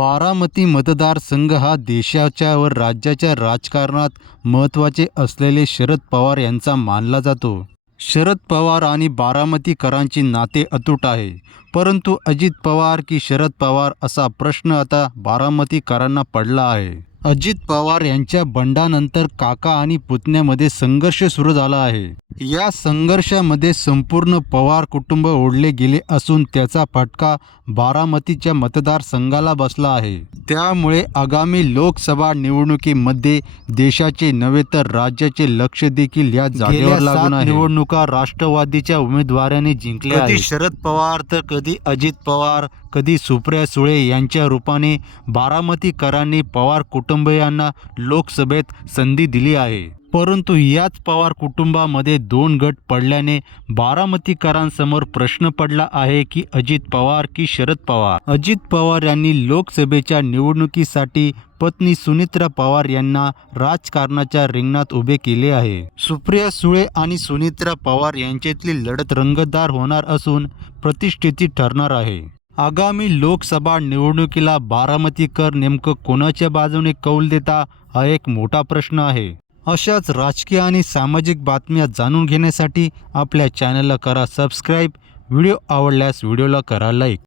बारामती मतदारसंघ हा देशाच्या व राज्याच्या राजकारणात महत्त्वाचे असलेले शरद पवार यांचा मानला जातो. शरद पवार आणि बारामतीकरांचे नाते अतूट आहे. परंतु अजित पवार की शरद पवार असा प्रश्न आता बारामतीकरांना पडला आहे. अजित पवार यांच्या बंडानंतर काका आणि पुतण्यामध्ये संघर्ष सुरू झाला आहे. या संघर्षामध्ये संपूर्ण पवार कुटुंब ओढले गेले असून त्याचा फटका बारामतीच्या मतदारसंघाला बसला आहे. त्यामुळे आगामी लोकसभा निवडणुकीमध्ये देशाचे नव्हे तर राज्याचे लक्ष देखील या जागेवर लागून निवडणुका राष्ट्रवादीच्या उमेदवारांनी जिंकल्या कधी शरद पवार तर कधी अजित पवार कधी सुप्रिया सुळे यांच्या रूपाने बारामतीकरांनी पवार कुटुंबियांना लोकसभेत संधी दिली आहे. परंतु याच पवार कुटुंबामध्ये दोन गट पडल्याने बारामतीकरांसमोर प्रश्न पडला आहे की अजित पवार की शरद पवार? अजित पवार यांनी लोकसभेच्या निवडणुकीसाठी पत्नी सुनित्रा पवार यांना राजकारणाच्या रिंगणात उभे केले आहे. सुप्रिया सुळे आणि सुनित्रा पवार यांच्यातली लढत रंगतदार होणार असून प्रतिष्ठिती ठरणार आहे. आगामी लोकसभा निवडणुकीला बारामतीकर नेमकं कोणाच्या बाजूने कौल देता हा एक मोठा प्रश्न आहे. अशाच राजकीय आणि सामाजिक बातम्या जाणून घेण्यासाठी आपल्या चॅनलला करा सबस्क्राईब. व्हिडिओ आवडल्यास व्हिडिओला करा लाईक.